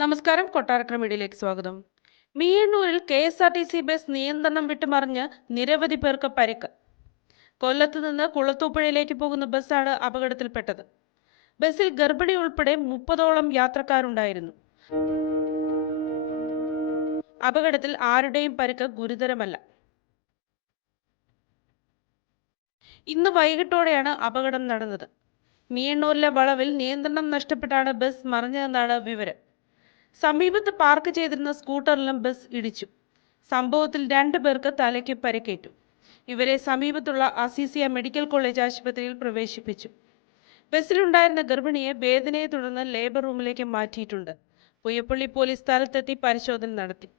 നമസ്കാരം. കൊട്ടാരക്കര മീഡിയയിലേക്ക് സ്വാഗതം. മീയന്നൂരിൽ കെ.എസ്.ആർ.ടി.സി ബസ് നിയന്ത്രണം വിട്ടുമറിഞ്ഞ് നിരവധി പേർക്ക് പരിക്ക്. കൊല്ലത്ത് നിന്ന് കുളത്തൂപ്പുഴയിലേക്ക് പോകുന്ന ബസ്സാണ് അപകടത്തിൽപ്പെട്ടത്. ബസ്സിൽ ഗർഭിണി ഉൾപ്പെടെ 30ഓളം യാത്രക്കാരുണ്ടായിരുന്നു. അപകടത്തിൽ ആരുടെയും പരിക്ക് ഗുരുതരമല്ല. ഇന്ന് വൈകിട്ടോടെയാണ് അപകടം നടന്നത്. മീയന്നൂരിലെ വളവിൽ നിയന്ത്രണം നഷ്ടപ്പെട്ടാണ് ബസ് മറിഞ്ഞതെന്നാണ് വിവരം. സമീപത്ത് പാർക്ക് ചെയ്തിരുന്ന സ്കൂട്ടറിലും ബസ് ഇടിച്ചു. സംഭവത്തിൽ 2 പേർക്ക് തലയ്ക്ക് പരിക്കേറ്റു. ഇവരെ സമീപത്തുള്ള അസീസിയ മെഡിക്കൽ കോളേജ് ആശുപത്രിയിൽ പ്രവേശിപ്പിച്ചു. ബസ്സിലുണ്ടായിരുന്ന ഗർഭിണിയെ വേദനയെ തുടർന്ന് ലേബർ റൂമിലേക്ക് മാറ്റിയിട്ടുണ്ട്. പുയപ്പള്ളി പോലീസ് സ്ഥലത്തെത്തി പരിശോധന നടത്തി.